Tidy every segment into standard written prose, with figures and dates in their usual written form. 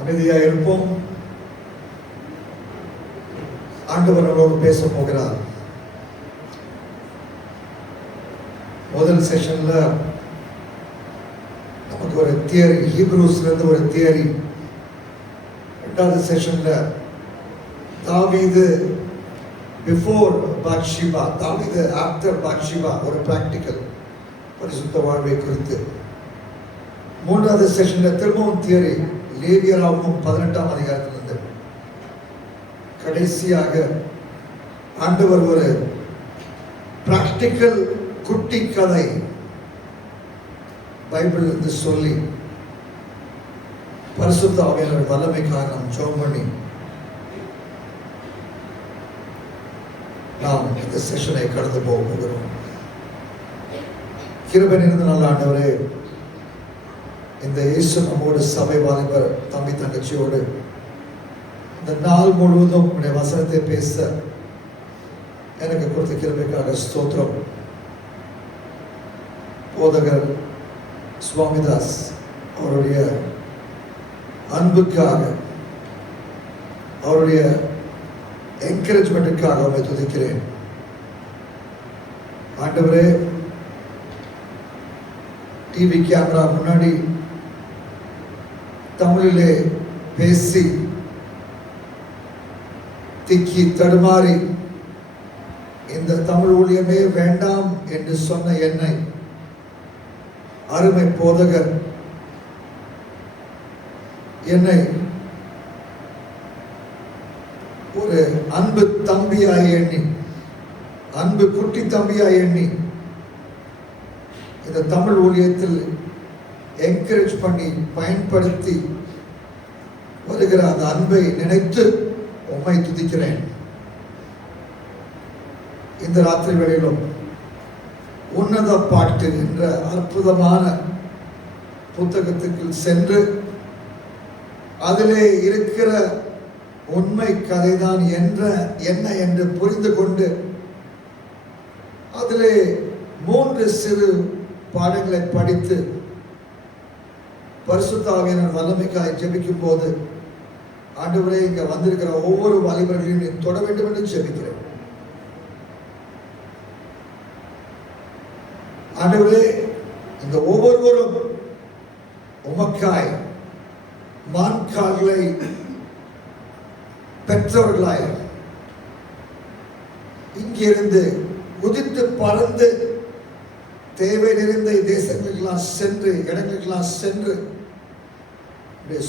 அமைதியாக இருப்போம். ஆண்டவர் நம்மளோடு பேச போகிறார். முதல் செஷன்ல நமக்கு ஒரு தியரி, ஹீப்ரூஸ்ல இருந்து ஒரு தியரி. இரண்டாவது செஷன்ல தாவீது பிஃபோர் பாத்ஷிபா, தாவீது ஆஃப்டர் பாத்ஷிபா, ஒரு பிராக்டிக்கல் பரிசுத்த வாழ்வை குறித்து. மூன்றாவது செஷன்ல திரும்பவும் தியரி, லேவியராகவும் 18ஆம் அதிகாரத்திலிருந்து. கடைசியாக ஆண்டவர் ஒரு பிராக்டிக்கல் குட்டி கதை பைபிள் இருந்து சொல்லி பரிசுத்த ஆவியானவர் வல்லமைக்காக நாம் ஜெபம் பண்ணி நாம் இந்த செஷனை கடந்து போகிறோம். கிருபை நிறைந்த நல்ல ஆண்டவரே, இந்த இயேசு நம்மோடு சபை வாலிபர் தம்பி தங்கச்சியோடு இந்த நாள் முழுவதும் உடைய வசனத்தை பேச எனக்கு கொடுத்த கிருபைக்காக ஸ்தோத்திரம். போதகர் சுவாமிதாஸ் அவருடைய அன்புக்காக, அவருடைய என்கரேஜ்மெண்ட்டுக்காக அவரை துதிக்கிறேன். ஆண்டவரே, டிவி கேமரா முன்னாடி தமிழிலே பேசி திக்கி தடுமாறி இந்த தமிழ் ஊழியமே வேண்டாம் என்று சொன்ன என்னை அருமை போதகர் என்னை ஒரு அன்பு தம்பியாய் எண்ணி, அன்பு குட்டி தம்பியாய் எண்ணி இந்த தமிழ் ஊழியத்தில் என்கரேஜ் பண்ணி பயன்படுத்தி வருகிற அந்த அன்பை நினைத்து உம்மை துதிக்கிறேன். இந்த ராத்திரி வேளையிலும் உன்னத பாட்டு என்ற அற்புதமான புத்தகத்துக்கு சென்று அதிலே இருக்கிற உண்மை கதைதான் என்ன என்று புரிந்து கொண்டு அதிலே 3 சிறு பாடங்களை படித்து பரிசுத்த ஆவியானவர் வல்லமைக்காய் ஜெபிக்கும் போது, ஆண்டவரே, இங்க வந்திருக்கிற ஒவ்வொரு வாலிபர்களையும் நீ தொட வேண்டும் என்று ஜெபிக்கிறேன். ஆண்டவரே, இந்த ஒவ்வொருவரும் உமக்காய் மான்கால்களை பெற்றவர்களாய் இங்கிருந்து குதித்து பறந்து தேவை நிறைந்த தேசங்களுக்கெல்லாம் சென்று, இடங்களுக்கெல்லாம் சென்று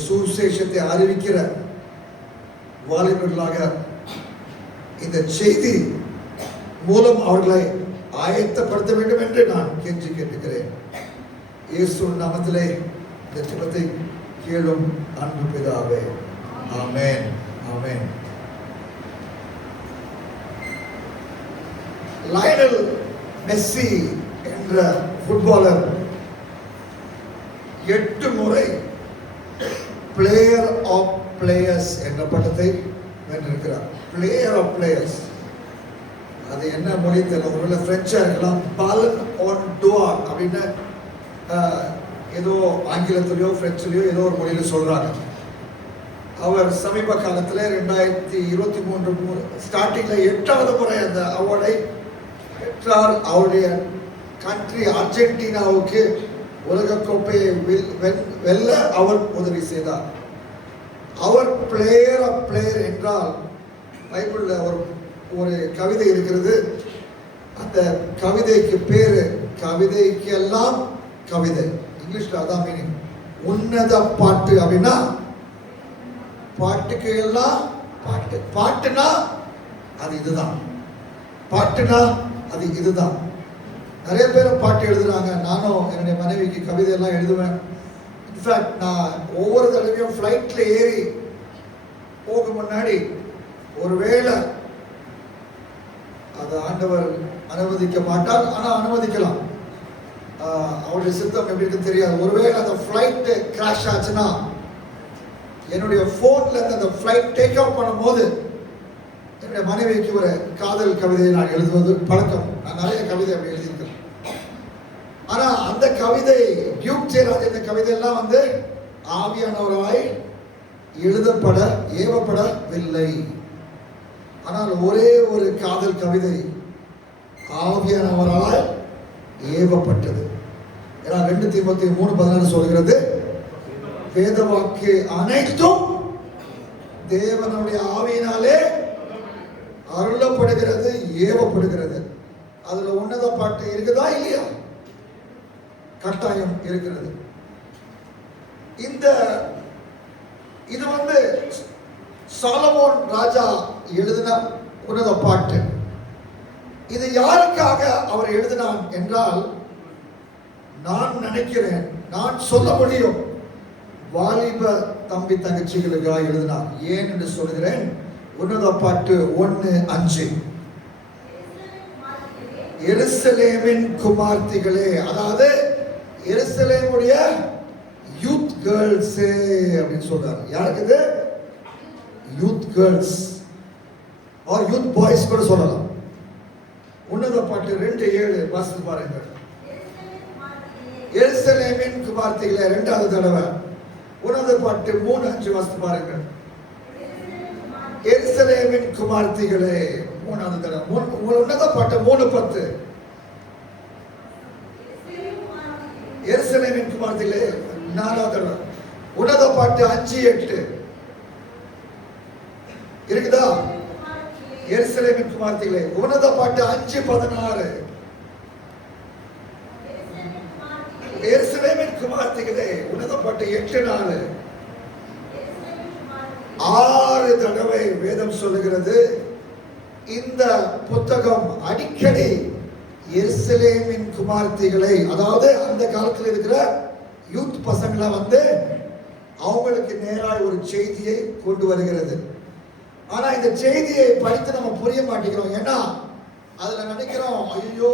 சுவிசேஷத்தை அறிவிக்கிற வாலிபர்களாக இந்த செய்தி மூலம் அவர்களை ஆயத்தப்படுத்த வேண்டும் என்று நான் கெஞ்சி கேட்டுக்கிறேன். இயேசு நாமத்திலே இந்த ஜெபத்தை கேளும் அன்பு பிதாவே. ஆமென், ஆமென். லயனல் மெஸ்ஸி என்ற ஃபுட்பாலர் 8 முறை பிளேயர் ஆஃப் பிளேயர்ஸ் என்ற பட்டத்தை வென்றிருக்கிறார். பிளேயர் ஆஃப் பிளேயர்ஸ், அது என்ன மொழி தெரியல, ஒருவேளை பிரெஞ்சா இருக்கலாம். பாலன் ஆன் டோர் அப்படின்னு ஏதோ ஆங்கிலத்திலையோ பிரெஞ்சிலையோ ஏதோ ஒரு மொழியில சொல்றாங்க. அவர் சமீப காலத்தில் 2023 ஸ்டார்டிங்ல 8வது முறை அந்த அவார்டை பெற்றார். அவருடைய கண்ட்ரி அர்ஜென்டினாவுக்கு உலக கோப்பையை வெல்ல அவர் உதவி செய்தார். அவர் பிளேயர் ஆஃப் பிளேயர் என்றால் பைபிள்ல ஒரு கவிதை இருக்கிறது. அந்த கவிதைக்கு பேரு கவிதைக்கு எல்லாம் கவிதை, இங்கிலீஷ்ல அதான் மீனிங். உன்னத பாட்டு அப்படின்னா பாட்டுக்கு எல்லாம் பாட்டு, பாட்டுனா அது இதுதான், பாட்டுனா அது இதுதான். நிறைய பேர் பாட்டு எழுதுறாங்க. நானும் என்னுடைய மனைவிக்கு கவிதை எல்லாம் எழுதுவேன். இன்ஃபேக்ட் நான் ஒவ்வொரு தடவையும் ஃப்ளைட்ல ஏறி போக முன்னாடி ஒருவேளை அதை ஆண்டவர் அனுமதிக்க மாட்டார், ஆனால் அனுமதிக்கலாம், அவருடைய சித்தம் எப்படி இருக்கு தெரியாது. ஒருவேளை அந்த ஃப்ளைட் கிராஷ் ஆச்சுன்னா என்னுடைய போன்ல இருந்து அந்த ஃப்ளைட் டேக் ஆஃப் பண்ணும்போது என்னுடைய மனைவிக்கு ஒரு காதல் கவிதையை நான் எழுதுவது பழக்கம். நான் நிறைய கவிதை அப்படி எழுதியிருக்கேன். ஆனா அந்த கவிதை டியூக் ஜெயராஜ் இந்த கவிதை எல்லாம் ஆவியானவராய் எழுதப்பட ஏவப்படவில்லை. ஆனால் ஒரே ஒரு காதல் கவிதை ஆவியானவரால் ஏவப்பட்டது. ஏன்னா 2 தீமோத்தேயு 3:16 சொல்கிறது, வேதவாக்கு அனைத்தும் தேவனுடைய ஆவியினாலே அருளப்படுகிறது, ஏவப்படுகிறது. அதுல உன்னத பாட்டு இருக்குதா இல்லையா? கட்டாயம் இருக்கிறது. இது சாலமோன் ராஜா எழுதின உன்னத பாட்டு. இது யாருக்காக அவர் எழுதினான் என்றால், நான் நினைக்கிறேன், நான் சொல்ல முடியும், வாலிப தம்பி தங்கச்சிகளுக்காக எழுதினார். ஏன் என்று சொல்கிறேன். உன்னத பாட்டு 1:5, எருசலேமின் குமார்த்திகளே, அதாவது எருசலேமுடைய யூத் கேர்ள்ஸ் அப்படின்னு சொல்றாரு. யாருக்கு இது? Youth girls are youth boys கூட சொல்லலாம். உன்னத பாட்டு 2:7 வாசித்து பாருங்கள். எருசலேமின் குமார்த்திகளே 2வது தடவை. உன்னத பாட்டு 3:5 வாசித்து பாருங்கள். எருசலேமின் குமார்த்திகளே 3வது தடவை. உன்னத பாட்டு 3:10. எருசலேமின் குமார்த்திகளே 4வது தடவை. உன்னத பாட்டு 5:8 இருக்குதா? எருசலேமின் குமார்த்திகளே. உன்னத பாட்டு 5:16. எருசலேமின் குமார்த்திகளே. உன்னத பாட்டு 8:4. 6 தடவை வேதம் சொல்லுகிறது. இந்த புத்தகம் அடிக்கடி எருசலேமின் குமார்த்திகளை, அதாவது அந்த காலத்தில் இருக்கிற யூத் பசங்களை அவங்களுக்கு நேராக ஒரு செய்தியை கொண்டு வருகிறது. ஆனா இந்த செய்தியை படித்து நம்ம புரிய மாட்டேங்கிறோம். ஏன்னா அதுல நினைக்கிறோம், ஐயோ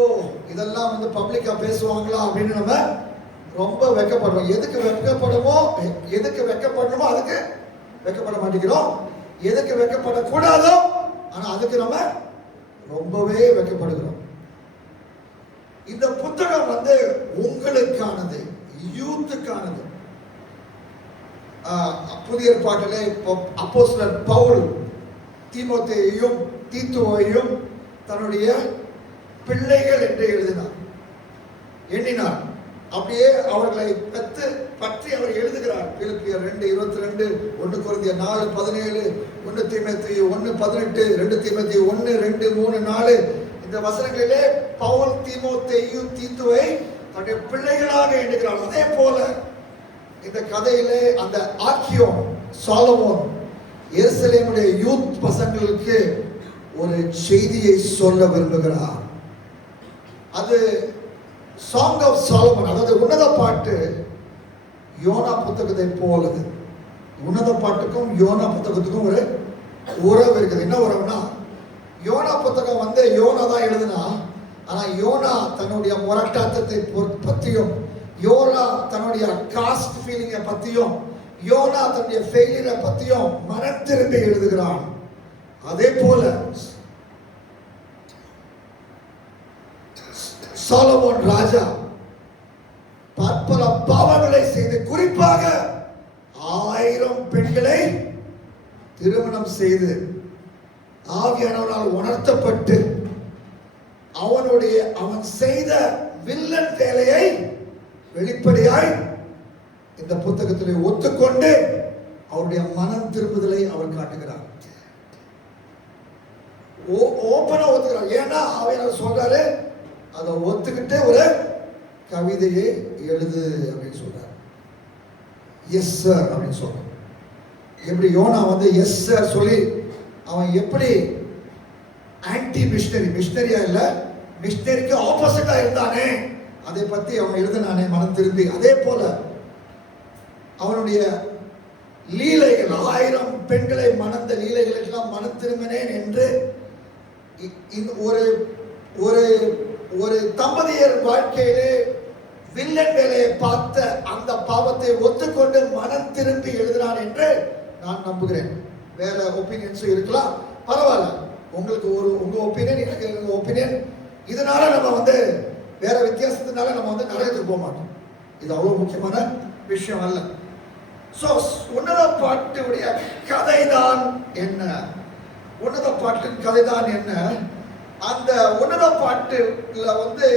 இதெல்லாம் பப்ளிக்கா பேசுவாங்களா அப்படின்னு நம்ம ரொம்ப வெட்கப்படுறோம். எதுக்கு வெட்கப்படணுமோ அதுக்கு வெட்கப்பட மாட்டேங்கிறோம். எதுக்கு வெட்கப்படக்கூடாதோ ஆனா அதுக்கு நம்ம ரொம்பவே வெட்கப்படுகிறோம். இந்த புத்தகம் உங்களுக்கானது, யூத்துக்கானது. புதிய ஏற்பாட்டிலே அப்போஸ்தலர் பவுல் தீமோத்தேயையும் தீத்துவையும் தன்னுடைய பிள்ளைகள் என்று எண்ணினார். அப்படியே அவர்களை பற்றி அவர் எழுதுகிறார். பிலிப்பியர் 2:22, 1 கொரிந்தியர் 4:17, 1 தீமோத்தேயு 1:18, 2 தீமோத்தேயு 1:2, 3, 4 இந்த வசனங்களிலே பவுல் தீமோத்தேயு தீத்துவை தன்னுடைய பிள்ளைகளாக எண்ணுகிறார். அதே போல இந்த கதையிலே அந்த ஆக்கியோன் சாலமோன் எருசலேமுடைய யூத் பசங்களுக்கு ஒரு செய்தியை சொல்ல விரும்புகிறார். அது சாங் ஆஃப் சாலமன், அதாவது உன்னத பாட்டு யோனா புத்தகத்தை போலது. உன்னத பாட்டுக்கும் யோனா புத்தகத்துக்கும் ஒரு உறவு இருக்குது. என்ன உறவுனா, யோனா புத்தகம் யோனா தான் எழுதுனா, ஆனா யோனா தன்னுடைய முரட்டாட்டத்தை பத்தியும், யோனா தன்னுடைய காஸ்ட் ஃபீலிங்கை பத்தியும், யோனா தன்னுடைய ஃபெயிலியரை பத்தியும் மனம் திரும்பி எழுதுகிறான். அதே போல சாலமோன் ராஜா பற்பல பாவங்களை செய்து, குறிப்பாக 1000 பெண்களை திருமணம் செய்து, ஆவியானவரால் உணர்த்தப்பட்டு அவன் செய்த வில்லன் வேலையை வெளிப்படையாய் இந்த புத்தகத்திலே ஒத்துக்கொண்டு அவருடைய மனம் திரும்புதலை அவர் காட்டுகிறார். ஓப்பனா ஒத்துக்கிறார். ஏன்னா ஆவியானவர் சொல்றாரு, அதை ஒத்துக்கிட்டு ஒரு கவிதையை எழுது அப்படின்னு சொல்றாரு. எஸ் சார் அப்படின்னு சொல்றான். எப்படி யோனா எஸ் சார் சொல்லி அவன் எப்படி ஆன்டி மிஷனரியா இல்ல, மிஷனரிக்கு ஆப்போசிட்டா இருந்தானே, அதை பத்தி அவன் எழுதினானே மனம் திரும்பி. அதே போல அவனுடைய லீலைகள், 1000 பெண்களை மணந்த லீலைகளுக்கெல்லாம் மனம் திரும்பினேன் என்று ஒரு தம்பதியர் வாழ்க்கையிலே வில்லன் வேலையை பார்த்த அந்த பாவத்தை ஒத்துக்கொண்டு மனம் திரும்பி எழுதினான் என்று நான் நம்புகிறேன். வேற ஒப்பீனியன்ஸும் இருக்கலாம், பரவாயில்ல. உங்களுக்கு உங்க ஒப்பீனியன், எனக்கு எங்க ஒப்பீனியன். இதனால நம்ம வேற வித்தியாசத்தினால நம்ம நரகத்துக்கு போக மாட்டோம். இது அவ்வளவு முக்கியமான விஷயம் அல்ல. சோ உன்னத பாட்டுடைய என்ன, உன்னத பாட்டின் கதைதான் என்ன. அந்த உன்னத பாட்டுல வந்து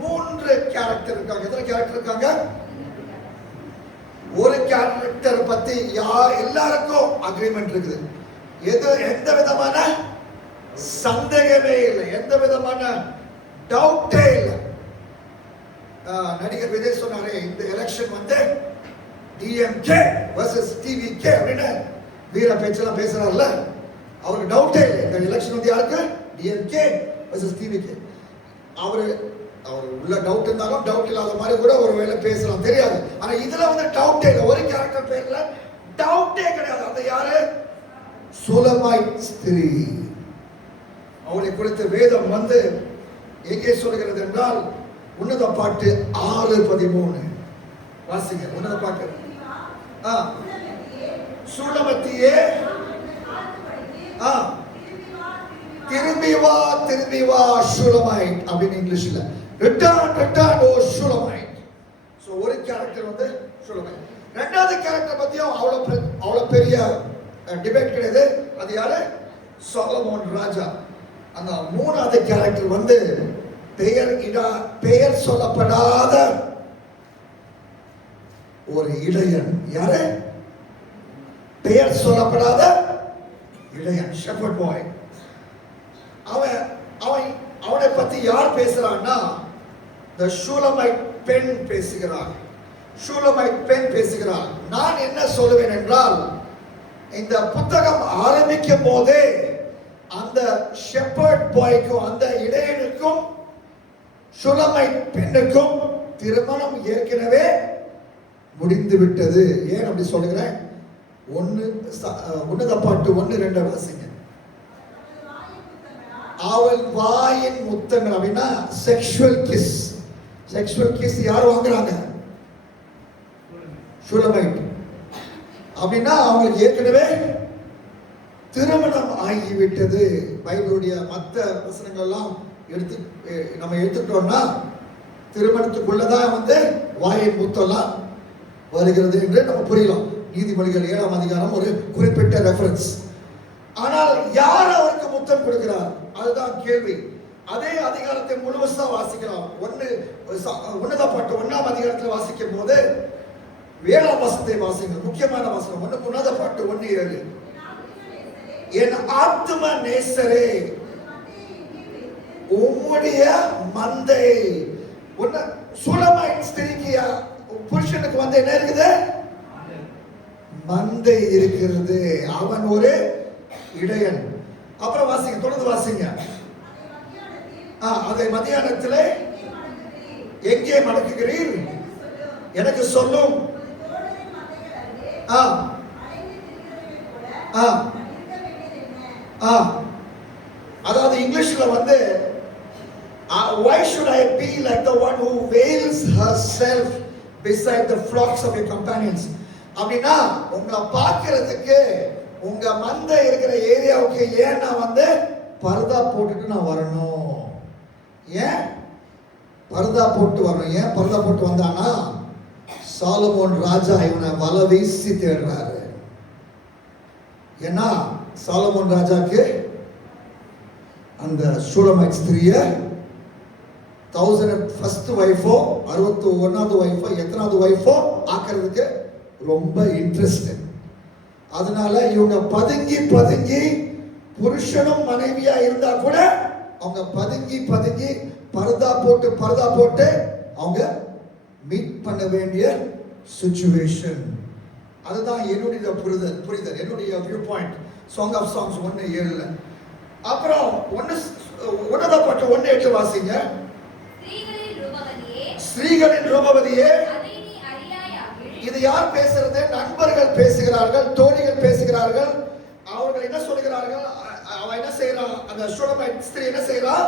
3 கேரக்டர் இருக்காங்க. எத்தனை கேரக்டர் இருக்காங்க? ஒரு கேரக்டர் பத்தி எல்லாருக்கும் அக்ரிமெண்ட் இருக்குது. எந்த விதமான சந்தேகமே இல்லை, எந்த விதமான டவுட்டே இல்லை. நடிகர் விஜய் சொன்னாரே, இந்த எலெக்ஷன் வந்து டிஎம்கே வர்சஸ் டிவிகே அப்படின்னு வீர பேச்செல்லாம் பேசுறாருல, அவருக்கு டவுட்டே இல்லை. இந்த எலெக்ஷன் வந்து யாருக்கு? DMK versus TVK. அவர் உள்ள டவுட் இருந்தாலும் டவுட் இல்லாத மாதிரி கூட ஒரு வேளை பேசலாம், தெரியாது. ஆனா இதுல வந்து டவுட்டே இல்லை. ஒரு கேரக்டர் பேர்ல டவுட்டே கிடையாது. அந்த யாரு? சூலமைட் ஸ்திரீ. அவளை குறித்த வேதம் வந்து எங்கே சொல்கிறது என்றால், உன்னத பாட்டு 6:13 வாசிங்க. உன்னத பாட்டு. சூலமத்தியே, திரும்பி வா திரும்பி வா சூலமைட் அப்படின்னு இங்கிலீஷ்ல. ரிட்டர்ன் ரிட்டர்ன் ஓ சூலமைட். சோ ஒரு கேரக்டர் வந்து சூலமைட். ரெண்டாவது கேரக்டர் பத்தியும் அவ்வளவு பெரிய டிபேட் கிடையாது. அது யாரு? சாலமோன் ராஜா. அந்த மூணாவது கேரக்டர் வந்து பெயர் சொல்லப்படாத ஒரு இளையன். யாரு? பெயர் சொல்லப்படாத இளையன், ஷெப்பர்ட் பாய். அவனை பத்தி யார் பேசுறான்னா, the Shulamite பெண் பேசுகிறார். Shulamite பெண் பேசுகிறார். நான் என்ன சொல்லுவேன் என்றால், இந்த புத்தகம் ஆரம்பிக்கும் போதே அந்த ஷெப்பர்ட் பாய்க்கும் அந்த இளையனுக்கும் சுலமைட் பெண்ணுக்கும் திருமணம் ஏற்கனவே முடிந்து விட்டது. ஏன் அப்படி சொல்லுகிறேன்? உன்னத பாட்டு 1:2 வாசிங்க. அவள் வாயின் முத்தங்கள் அப்படின்னா செக்ஷுவல் கிஸ். செக்ஷுவல் கிஸ் யார் வாங்குறாங்க? சுலமைட். அப்படின்னா அவங்களுக்கு ஏற்கனவே திருமணம் ஆகிவிட்டது. பைபிளுடைய மற்ற வசனங்கள்லாம் நம்ம எடுத்துட்டோம்னா திருமணத்துக்குள்ளதான் வந்து வாயின் முத்தெல்லாம் வருகிறது என்று நம்ம புரியலாம். நீதிமொழிகள் 7ஆம் அதிகாரம் ஒரு குறிப்பிட்ட ரெஃபரன்ஸ். ஆனால் யார் அவருக்கு முத்தம் கொடுக்கிறார்? அதுதான் கேள்வி. அதே அதிகாரத்தை முழுவதுமா வாசிக்கலாம். உன்னத பாட்டு 1ஆம் அதிகாரத்தில் வாசிக்கும் போது 7ஆம் வசனத்தை வாசிங்க. முக்கியமான வசனம். உன்னத பாட்டு 1:7. என் ஆத்தும நேசரே, உம்முடைய மந்தை. சுலமைட் ஸ்திரீக்கு புருஷனுக்கு வந்து என்ன இருக்குது? மந்தை இருக்கிறது. அவன் ஒரு இடையன். அப்புறம் வாசிங்க, தொடர்ந்து வாசிங்க. அதை மத்தியானத்திலே எங்கே மடக்குகிறீர் எனக்கு சொல்லும். அதாவது இங்கிலீஷ்ல வந்து why should I be like the one who veils herself beside the flocks of your companions? அப்படின்னா உங்களை பார்க்கிறதுக்கு உங்க மந்தை இருக்கிற ஏரியாவுக்கு ஏன் நான் வந்து பர்தா போட்டுட்டு நான் வரணும்? ஏன் பர்தா போட்டு வரணும்? ஏன் பர்தா போட்டு வந்தானா, சாலமோன் ராஜா இவனை வலை வீசி தேடுறாரு. ஏன்னா சாலமோன் ராஜாக்கு அந்த சூலமைட் ஸ்திரிய 1001st வைஃபோ 61வது வைஃபோ எத்தனாவது வைஃபோ ஆக்கிறதுக்கு ரொம்ப இன்ட்ரெஸ்ட். அதனால இவங்க பதுங்கி புருஷனும் மனைவியா இருந்தா கூட அவங்க பதுங்கி பர்தா போட்டு அவங்க மீட் பண்ண வேண்டிய சிச்சுவேஷன். அதுதான் என்னுடைய புரிதல், என்னுடைய view point. Song of songs 1:7. அப்புறம் உன்னத பாட்டு 1:8 வாசிங்க. ஸ்ரீகளின் ரூபவதியே. இது யார் பேசுறது? நண்பர்கள் பேசுகிறார்கள், தோழிகள் பேசுகிறார்கள். அவர்கள் என்ன சொல்கிறார்கள்? அவ என்ன செய்யறான்? அந்த சூலமைட் ஸ்திரீ என்ன செய்யறான்?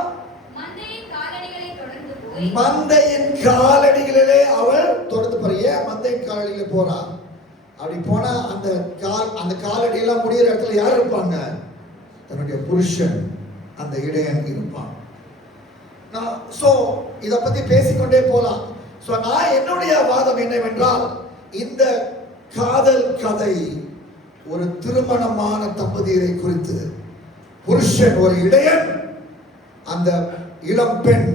மந்தையின் காலடிகளிலே அவள் தொடர்ந்து போறிய. மந்தையின் காலடியில போறான். அப்படி போனா அந்த காலடி எல்லாம் முடிகிற இடத்துல யார் இருப்பாங்க? தன்னுடைய புருஷன், அந்த இடையன் இருப்பான். இத பத்தி பேசிக்கொண்டே போலாம். நான் என்னுடைய வாதம் என்னவென்றால், இந்த காதல் கதை ஒரு திருமணமான தம்பதியரை குறித்து. புருஷன் ஒரு இடையன், அந்த இளம் பெண்,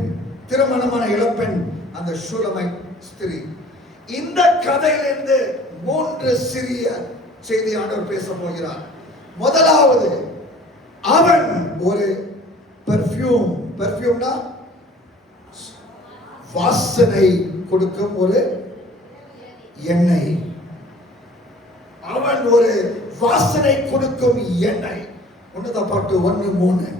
திருமணமான இளம்பெண் அந்த சூலமை ஸ்திரீ. இந்த கதையிலிருந்து 3 சிறிய செய்தி ஆண்டவர் பேச போகிறார். முதலாவது, அவன் ஒரு பெர்ஃபியூம்னா வாசனை கொடுக்கும் ஒரு எண்ணெய். அவன் ஒரு வாசனை கொடுக்கும் எண்ணெய். உன்னத பாட்டு 1:3.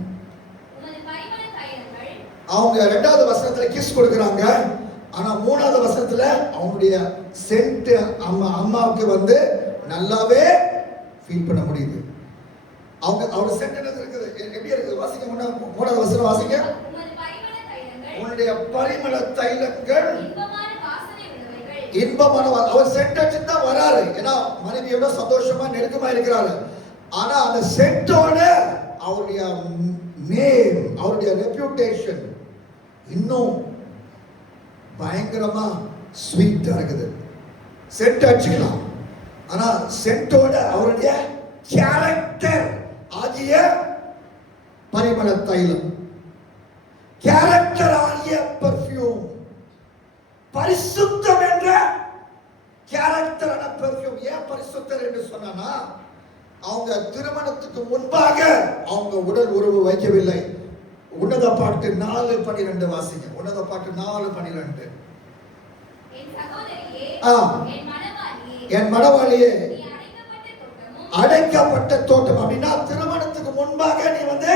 அவங்க 2வது வசனத்துல கிஸ் கொடுக்கறாங்க. ஆனா 3வது வசனத்துல அவங்களுடைய சென்ட் அம்மாவுக்கு வந்து நல்லாவே ஃபீல் பண்ண முடியுது. அவரோட சென்ட் என்ன இருக்குது, எப்படி இருக்குது வாசிங்க. 3வது வசனம் வாசிங்க. உன்னுடைய பரிமள தைலங்கள் இன்பமான அவர் சென்ட் அடிச்சு தான் வராரு. ஏன்னா மனைவியோட சந்தோஷமா நெருக்கமா இருக்கிறாரு. ஆனா அந்த சென்ட்டோட அவருடைய நேம், அவருடைய ரெப்யூட்டேஷன் இன்னும் பயங்கரமா ஸ்வீட்டா இருக்குது. சென்ட் அடிச்சுக்கலாம், ஆனா சென்ட்டோட அவருடைய கேரக்டர் ஆகிய பரிமள தைலம், கேரக்டர் ஆகிய பெர்ஃபியூம், பரிசுத்தம் என்ற கேரக்டரான பெர்ஃபியூம். ஏன் பரிசுத்தர் என்று சொன்னா, அவங்க திருமணத்துக்கு முன்பாக அவங்க உடல் உறவு வைக்கவில்லை. உன்னத பாட்டு 4:12 வாசிங்க. உன்னத பாட்டு 4:12. என் மணவாளியே, அடைக்கப்பட்ட தோட்டம். அப்படின்னா திருமணத்துக்கு முன்பாக நீ வந்து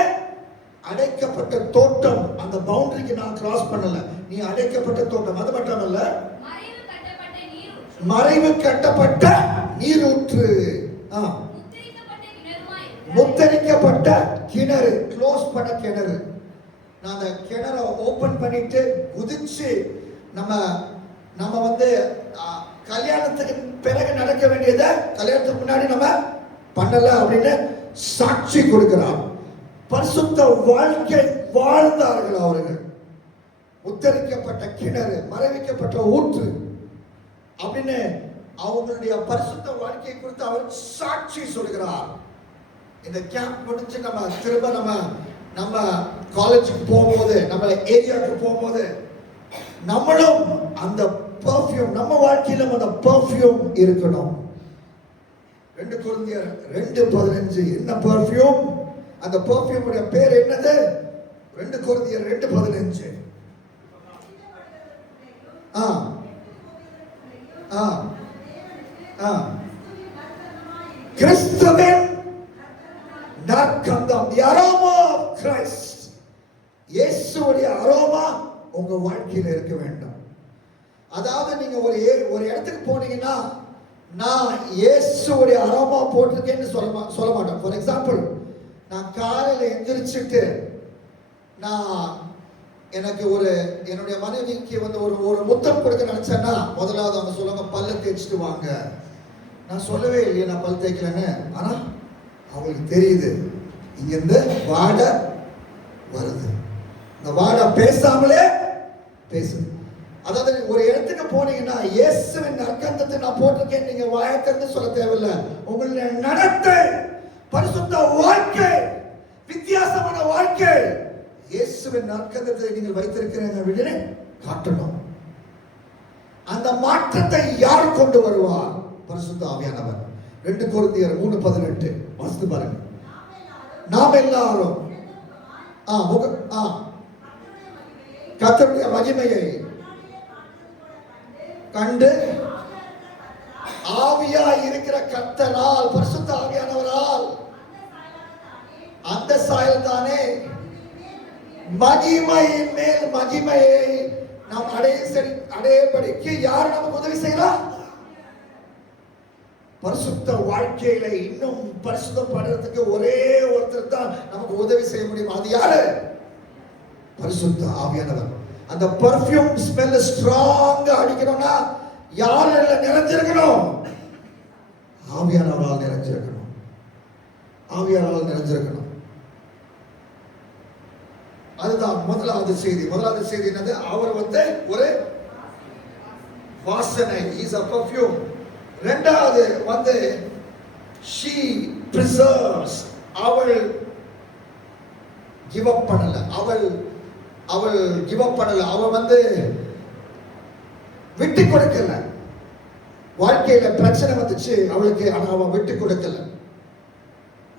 அடைக்கப்பட்ட தோட்டம், அந்த பவுண்டரிக்கு நான் கிராஸ் பண்ணல, நீ அடைக்கப்பட்ட தோட்டம். அது மட்டும் இல்ல, மறைவு கட்டப்பட்ட நீரூற்று, முத்தரிக்கப்பட்ட கிணறு, க்ளோஸ் பண்ண கிணறு. நான் அந்த கிணறை ஓபன் பண்ணிட்டு குதிச்சு நம்ம வந்து கல்யாணத்துக்கு பிறகு நடக்க வேண்டியதை கல்யாணத்துக்கு முன்னாடி நம்ம பண்ணல அப்படின்னு சாட்சி கொடுக்கிறார். பரிசுத்த வாழ்க்கை வாழ்ந்தார்கள் அவர்கள். முத்தரிக்கப்பட்ட கிணறு, மறைவிக்கப்பட்ட ஊற்று அப்படின்னு அவங்களுடைய பரிசுத்த வாழ்க்கையை குறித்து அவர் சாட்சி சொல்கிறார். இந்த கேம்ப் முடிஞ்சு நம்ம திரும்ப நம்ம காலேஜுக்கு போகும்போது, நம்ம ஏரியாவுக்கு போகும்போது நம்மளும் அந்த பெர்ஃபியூம், நம்ம வாழ்க்கையில அந்த பெர்ஃபியூம் இருக்கணும். 2 கொரிந்தியர் 2:15. என்ன பெர்ஃபியூம்? அந்த பெர்ஃபியூம் உடைய பேர் என்னது? 2 கொரிந்தியர் 2:15. கிறிஸ்துவின் நற்கந்தம், the aroma of Christ. இயேசுவுடைய அரோமா உங்க வாழ்க்கையில இருக்க வேண்டும். அதாவது நீங்க ஒரு இடத்துக்கு போனீங்கன்னா, நான் இயேசுவுடைய அரோமா போட்டிருக்கேன்னு சொல்ல மாட்டேன். ஃபார் எக்ஸாம்பிள், நான் காலையில எந்திரிச்சுட்டு எனக்கு என்னுடைய மனைவிக்கு வந்து ஒரு முத்தம் கொடுக்க நினைச்சேன்னா, முதலாவது அவங்க சொல்லுவாங்க, பல்ல தேய்ச்சிட்டு வாங்க. நான் சொல்லவே இல்லையே நான் பல் தேய்க்கலன்னு. ஆனா அவங்களுக்கு தெரியுது, இங்க இருந்து வாடை வருது. இந்த வாடை பேசாமலே பேசுது. அதாவது ஒரு இடத்துக்கு போனீங்கன்னா, இயேசுவின் நற்கந்தத்தை நான் போட்டிருக்கேன், நீங்க வாயத்திலிருந்து சொல்ல தேவையில்லை. உங்களுடைய நடத்தை, பரிசுத்த வாழ்க்கை, வித்தியாசமான வாழ்க்கை, இயேசுவின் நற்கந்தத்தை நீங்கள் வைத்திருக்கிறீங்க அப்படின்னு காட்டணும். அந்த மாற்றத்தை யார் கொண்டு வருவார்? பரிசுத்த ஆவியானவர். 2 கொரிந்தியர் 3:18 வாசித்து பாருங்க. நாம் எல்லாரும் கர்த்தருடைய மகிமையை கண்டு ஆவியாய் இருக்கிற கர்த்தரால், பரிசுத்த ஆவியானவரால், அந்த சாயல் தானே மகிமையின் மேல் மகிமையை நாம் அடையபடிக்கு யார் நமக்கு உதவி செய்யலாம்? பரிசுத்த வாழ்க்கையில இன்னும் பரிசுத்தப்படுறதுக்கு ஒரே ஒருத்தர் தான் நமக்கு உதவி செய்ய முடியும். அது யாரு? பரிசுத்த ஆவியானவர். அந்த பெர்ஃபியூம் ஸ்மெல் ஸ்ட்ராங்கா அடிக்கணும்னா யாரால நிறைஞ்சிருக்கணும்? ஆவியானவரால் நிறைஞ்சிருக்கணும். ஆவியானவரால் நிறைஞ்சிருக்கணும். அதுதான் முதலாவது செய்தி. முதலாவது செய்தி என்னது? அவர் வந்து ஒரு வாசனை, இஸ் a perfume. இரண்டாவது வந்து she preserves. அவள் give up பண்ணல. அவள் give up பண்ணல. அவ வந்து விட்டு கொடுக்கல. வாழ்க்கையில பிரச்சனை வந்துச்சு அவளுக்கு, ஆனா அவ விட்டு கொடுக்கல.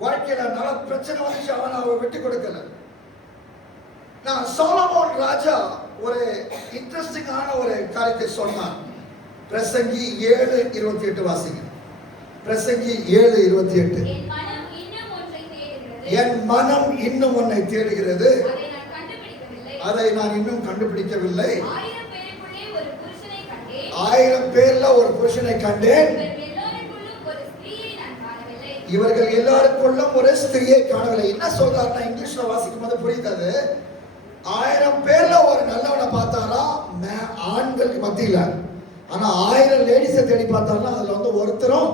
வாழ்க்கையில நல்ல பிரச்சனை வந்துச்சு, அவ விட்டு கொடுக்கல. நான் சாலமோன் ராஜா ஒரு இன்ட்ரெஸ்டிங்கான ஒரு காரியத்தை சொன்னான். பிரசங்கி 7:28 வாசிங்க. பிரசங்கி 7:28. என் மனம் இன்னும் உன்னை தேடுகிறது, அதை நான் இன்னும் கண்டுபிடிக்கவில்லை. 1000 பேர்ல ஒரு புருஷனை கண்டேன், இவர்கள் எல்லாருக்குள்ளும் ஒரு ஸ்திரியை காணவில்லை. என்ன சொல்றாருன்னா, இங்கிலீஷ்ல வாசிக்கும் போது புரியுது. 1000 பேர்ல ஒரு நல்லவனை பார்த்தாரா ஆண்களுக்கு மத்தியில, ஆனா 1000 லேடிஸை தேடி பார்த்தாலும் அதுல வந்து ஒருத்தரும்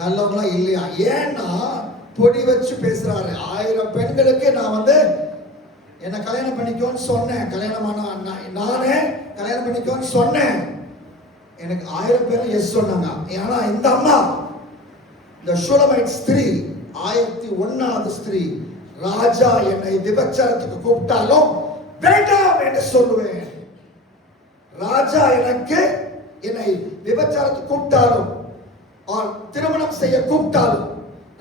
நல்லவங்களா இல்லையா. ஏன்னா பொடி வச்சு பேசுறாரு. 1000 பெண்களுக்கு நான் வந்து என்ன கல்யாணம் பண்ணிக்கோன்னு சொன்னேன், நானே கல்யாணம் பண்ணிக்கோன்னு சொன்னேன், எனக்கு 1000 பேரும் எஸ் சொன்னாங்க. ஏன்னா இந்த அம்மா, இந்த ஷூலமைட் ஸ்திரீ, 1001வது ஸ்திரீ, ராஜா என்னை விபச்சாரத்துக்கு கூப்பிட்டாலும் வேண்டாம் என்று சொல்லுவேன். ராஜா என்னை விபச்சாரத்துக்கு கூப்பிட்டாலும் திருமணம் செய்ய கூப்பிட்டாலும்,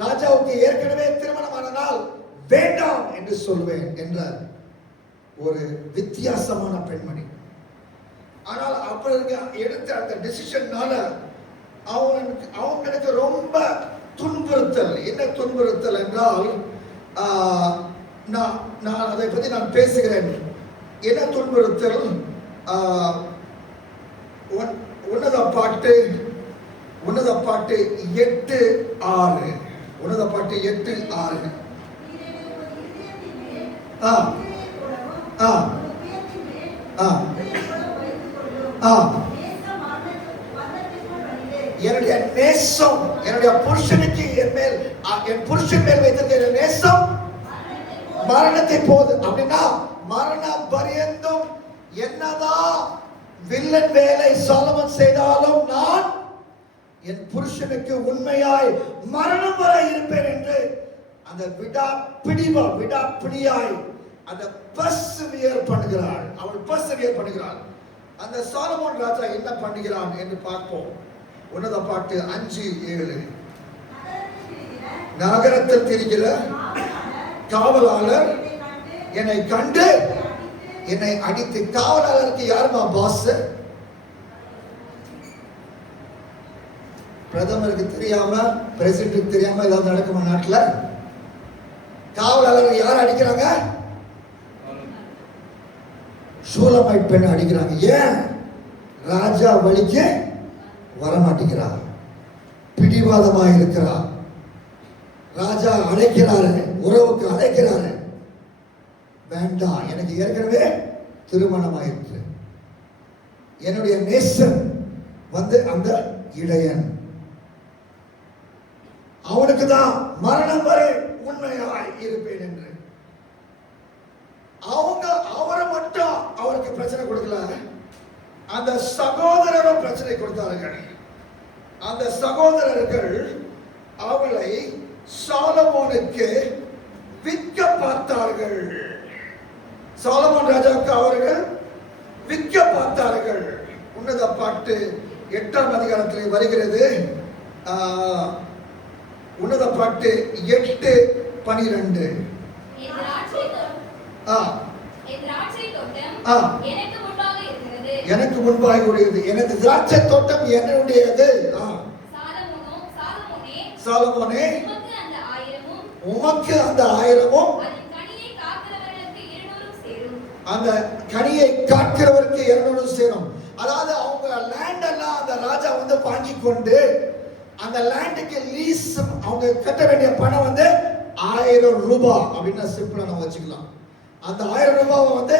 ராஜாவுக்கு ஏற்கனவே திருமணமானால் வேண்டாம் என்று சொல்லுவேன் என்ற ஒரு வித்தியாசமான பெண்மணி. ஆனால் அப்படி எடுத்த அந்த டிசிஷன்னால அவங்களுக்கு ரொம்ப துன்புறுத்தல். என்ன துன்புறுத்தல் என்றால், நான் அதை பற்றி நான் பேசுகிறேன். என்ன துன்புறுத்தல்? உன்னத பாட்டு 8:6. உன்னத பாட்டு 8:6. என்னுடைய நேசம், என்னுடைய புருஷனுக்கு என் புருஷன் மேல் வைத்திருக்கிற நேசம் மரணத்தை போது. அப்படின்னா மரண பரியந்தம் என்னதான் வில்லன் வேலை சாலமன் செய்தாலும் நான் என் புருஷனுக்கு உண்மையாய் மரணம் வரை இருப்பேன் என்று அந்த விடாப்பிடியாய் அந்த பர்சவியர் பண்ணுகிறாள். அவள் பர்சவியர் பண்ணுகிறாள். அந்த சாலமோன் ராஜா என்ன பண்ணுகிறான் என்று பார்ப்போம். உன்னத பாட்டு 5:7. நகரத்தில் திரிகிற காவலாளர் என்னை கண்டு என்னை அடித்து. காவலாளருக்கு யாருமா பாஸ்? பிரதமருக்கு தெரியாம, பிரசிடென்ட் தெரியாம ஏதாவது நடக்குமா நாட்டுல? காவலாளர் யார் அடிக்கிறாங்க? ஷூலமைட் பெண் அடிக்கிறாங்க. ஏன்? ராஜா வழிக்கு வரமாட்டேங்கிறார், பிடிவாதமா இருக்கிறார். ராஜா அழைக்கிறாரு, உறவுக்கு அழைக்கிறாரு. வேண்டாம், எனக்கு ஏற்கனவே திருமணம் ஆயிருக்கு, என்னுடைய நேசன் வந்து அந்த இடையன், அவனுக்கு தான் மரணம் வரை உண்மையாய் இருப்பேன் என்று. அவரை மட்டும் அவருக்கு பிரச்சனை கொடுக்கல, அந்த சகோதரரும் பிரச்சனை கொடுத்தார்கள். அந்த சகோதரர்கள் அவளை சாலமோனுக்கு விற்க பார்த்தார்கள். சாலமோன் ராஜாவுக்கு அவர்கள் விற்க பார்த்தார்கள். உன்னத பாட்டு 8ஆம் அதிகாரத்தில் வருகிறது. உன்னத பாட்டு 8:12. எனக்கு முன்பாக உடையது, எனது திராட்சை தோட்டம் என்னுடையது. சாலமோனே, உமக்கு அந்த 1000ம் அந்த கனியை காக்கிறவருக்கு 200 சேரும். அதாவது அவங்க லேண்ட் எல்லாம் அந்த ராஜா வந்து வாங்கி கொண்டு அந்த லேண்டுக்கு லீஸ் அவங்க கட்ட வேண்டிய பணம் வந்து 1000 ரூபாய் அப்படின்னு சிம்பிளா நம்ம வச்சுக்கலாம். அந்த 1000 ரூபாவை வந்து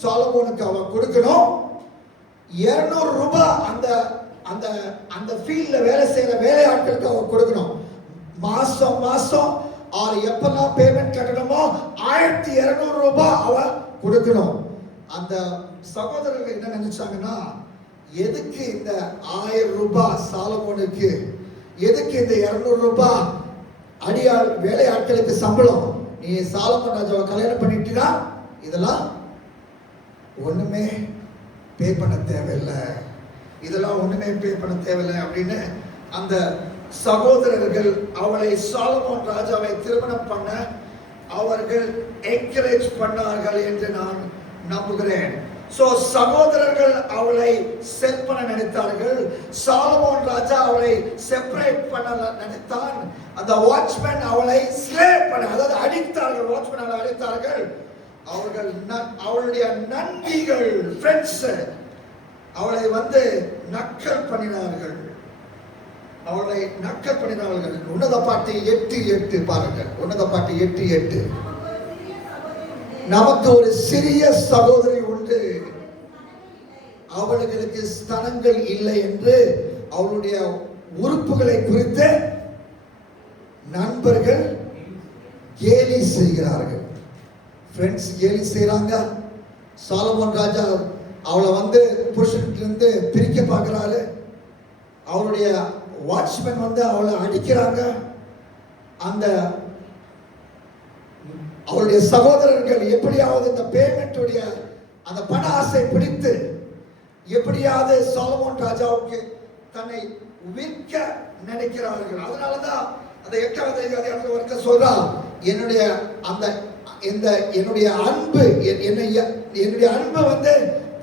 சாலமோனுக்கு அவன் கொடுக்கணும். 200 ரூபாய் அந்த அந்த அந்த ஃபீல்ட்ல வேலை செய்யற வேலையாட்களுக்கு அவன் கொடுக்கணும். மாசம் மாசம் எப்பெல்லாம் பேமெண்ட் கட்டணுமோ 1200 ரூபாய் அவன் கொடுக்கணும். அந்த சகோதரர்கள் என்ன நினைச்சாங்கன்னா, எதுக்கு இந்த 1000 ரூபாய் சாலமோனுக்கு எதுக்கு இந்த 200 ரூபாய் அடியாள் வேலை ஆட்களுக்கு சம்பளம்? நீ சாலமோன் ராஜாவை கல்யாணம் பண்ணிட்டீனா இதெல்லாம் ஒண்ணுமே பே பண்ண தேவையில்லை, இதெல்லாம் ஒண்ணுமே பே பண்ண தேவையில்லை அப்படின்னு அந்த சகோதரர்கள் அவளை சாலமோன் ராஜாவை திருமணம் பண்ண அவர்கள் என்கரேஜ் பண்ணார்கள் என்று நான் நம்புகிறேன். சோ சகோதரர்கள் அவளை செல் பண்ண நினைத்தார்கள். சாலமோன் ராஜா அவளை செப்பரேட் பண்ண நினைத்தான். அந்த வாட்ச்மேன் அவளை ஸ்லேவ் பண்ண, அதாவது அடித்தார்கள். வாட்ச்மேன் அவளை அடித்தார்கள். அவர்கள் அவளுடைய நண்பிகள் ஃப்ரெண்ட்ஸ் அவளை நக்கல் பண்ணினார்கள். அவளை நக்கல் பண்ணினார்கள். உன்னத பாட்டு 8:8 பாருங்கள். உன்னத பாட்டு 8:8. நமக்கு ஒரு சிறிய சகோதரி உண்டு, அவளுக்கு ஸ்தனங்கள் இல்லை என்று அவளுடைய உறுப்புகளை குறித்து நண்பர்கள் கேலி செய்கிறார்கள். ஃப்ரெண்ட்ஸ் கேலி செய்யறாங்க. சாலமோன் ராஜா அவளை புருஷனிலிருந்து பிரிக்க பார்க்கிறாரு. அவருடைய வாட்ச்மேன் அவளை அடிக்கிறாங்க. அந்த அவருடைய சகோதரர்கள் எப்படியாவது இந்த பேமெண்ட்டுடைய அந்த பண ஆசை பிடித்து எப்படியாவது சாலமோன் ராஜாவுக்கு தன்னை விற்க நினைக்கிறார்கள். அதனாலதான் அந்த 8வது அதிகாரத்தில் வரைக்க சொல்றா, என்னுடைய அந்த என்னுடைய அன்பு என்னுடைய அன்பு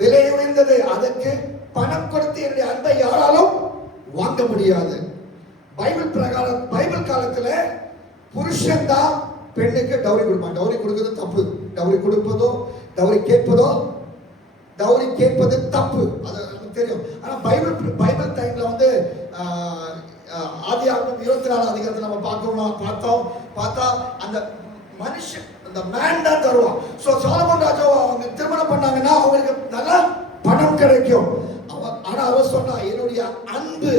விலை உயர்ந்தது, அதற்கு பணம் கொடுத்து என்னுடைய அன்பை யாராலும் வாங்க முடியாது. பைபிள் பிரகாரம் பைபிள் காலத்துல புருஷன் தான் பெண்ணுக்கு டவுரி கொடுப்பான். டவுரி கொடுக்கிறது தப்பு. டவுரி கொடுப்பதோ டவுரி கேட்பது தப்பு, அது நமக்கு தெரியும். ஆனா பைபிள் டைம்ல ஆதியாகமம் 24 அதிகாரத்துல நம்ம பார்த்தா அந்த மனுஷன் அந்த மேன் தான் தருவான். சோ சாலமோன் ராஜாவை அவங்க திருமணம் பண்ணாங்கன்னா அவங்களுக்கு நல்ல பணம் கிடைக்கும். ஆனா அவ சொன்னா, என்னுடைய அன்பு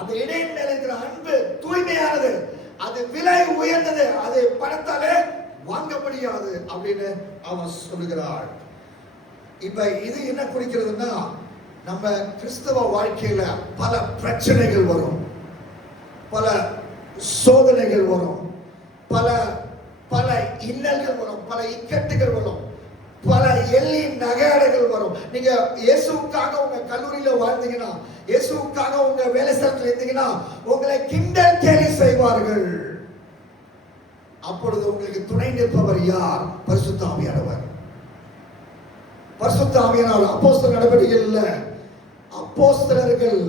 அந்த இடையின் மேல இருக்கிற அன்பு தூய்மையானது, அது விலை உயர்ந்தது, அது பணத்தாலே வாங்க முடியாது அப்படின்னு அவன் சொல்லுகிறாள். இப்ப இது என்ன குறிக்கிறதுன்னா, நம்ம கிறிஸ்தவ வாழ்க்கையில பல பிரச்சனைகள் வரும், பல சோதனைகள் வரும், பல இன்னல்கள் வரும், பல இக்கட்டுகள் வரும், பல எள்ளி நகையடைகள் வரும். நீங்க இயேசுவுக்காக உங்க கல்லூரியில வாழ்ந்தீங்கன்னா, இயேசுவுக்காக உங்க வேலை ஸ்தலத்தில் இருந்தீங்கன்னா உங்களை கிண்டல் கேலி செய்வார்கள். அப்பொழுது உங்களுக்கு துணை நிற்பவர் யார்? பரிசுத்த ஆவியானவர். பரிசுத்த ஆவியானவர். அப்போஸ்தலர் நடவடிக்கைகள் இல்ல, அப்போஸ்தலர்கள்.